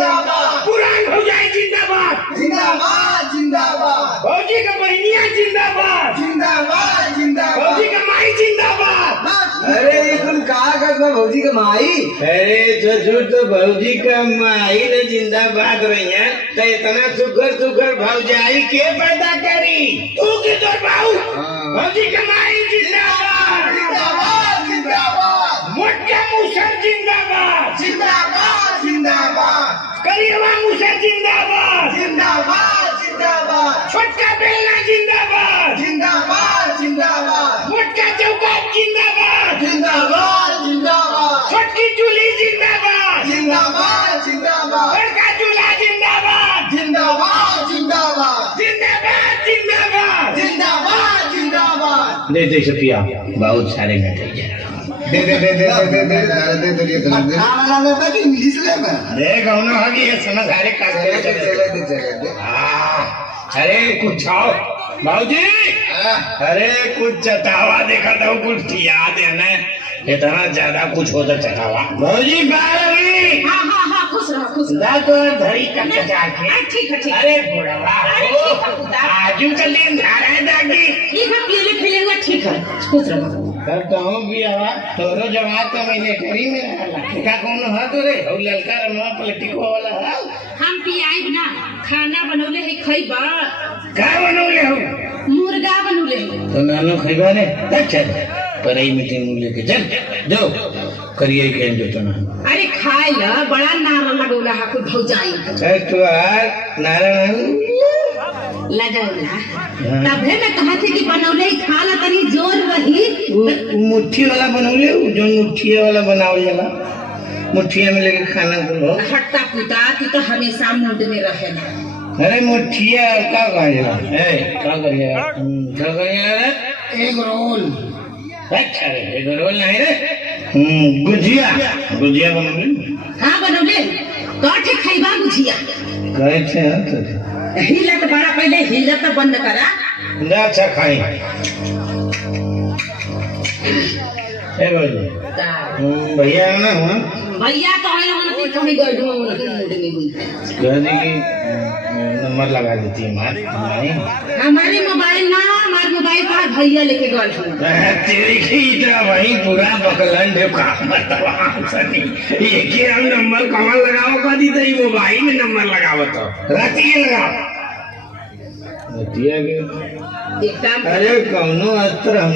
पुरान भौजाई जिंदाबाद जिंदाबाद जिंदाबाद भौजी का बहनिया जिंदाबाद जिंदाबाद जिंदाबाद भौजी का माई जिंदाबाद। अरे ये तुम कहा करता भौजी का माई? अरे ससुर तो भौजी का माई ने जिंदाबाद रही है तो इतना सुखर सुखर भौजाई के पैदा करी तू की तो भाऊ भौजी का माई जिंदाबाद जिंदाबाद जिंदाबाद मोटा मूसर जिंदाबाद जिंदाबाद जिंदाबाद करियवा मूसर जिंदाबाद जिंदाबाद जिंदाबाद छोटका बेलना जिंदाबाद जिंदाबाद जिंदाबाद मोटका चौका जिंदाबाद जिंदाबाद जिंदाबाद छोटकी चूल्ही जिंदाबाद जिंदाबाद जिंदाबाद बड़का चूल्हा जिंदाबाद जिंदाबाद जिंदाबाद जिंदाबाद जिंदाबाद जिंदाबाद जिंदाबाद। दे सफिया बहुत सारे बैठे दे दे दे दे दे दे दे दे दे खाना ना दे इंग्लिश ले मैं अरे कौन होगी ये समझ सारे काट के चले अरे कुछ आओ भाऊजी अरे कुछ चटावा देखा था कुछ खिया देना इतना ज्यादा कुछ होता चटावा भाऊजी बारी हाँ हाँ हाँ खुश रहो खुश रहो। ना तो धरी का चटा के ठीक है ठीक है। अरे बुढ़वा आजू चलिए नाराय दागी ठीक है पीले पीलेगा ठीक है खुश रहो। करता हूँ भी आवा तोरो जवाब तो मैंने करी मेरा लड़का कौन है तो रे और लड़का रमवा पलटिको वाला है हम पियाई ना खाना बनौले है खइबा का बनौले हो मुर्गा बनौले तो नानो खइबा रे अच्छा परई मीटिंग में लेके चल जो करिए के जो तना अरे खाए ला बड़ा नारा लगौला है कोई भौजाई ए तो यार नारायण लगौला तबे मैं कहा थे कि बनौले ही खा ला तनी जोर रही मुट्ठी वाला बनौले जो मुट्ठी वाला बनावल जाला मुट्ठी में लेके खाना को हट्टा पिटा तू तो हमेशा मूड में रहेला। अरे मुठिया का करेगा ए का करेगा रे एक रोल अच्छा रे एक रोल नहीं रे गुजिया गुजिया बनौले हाँ बनौले काठे खइबा गुजिया कैसे है हिलत बड़ा पहले हिलत बंद करा ना अच्छा खाई ए बोल भैया ना हुआ भैया तो है ना ती कहीं गई दो उनके मूड में हुई कहने की नंबर लगा देती है हमारे मोबाइल ना हमारे मोबाइल का भैया लेके गए हम तेरी की इतना वही पूरा बकलन दे काम बतावा सनी ये के हम नंबर कहाँ लगाओ का दी तो ये मोबाइल में नंबर लगाओ तो राती लगाओ राती के एकदम अरे कौनो अस्त्र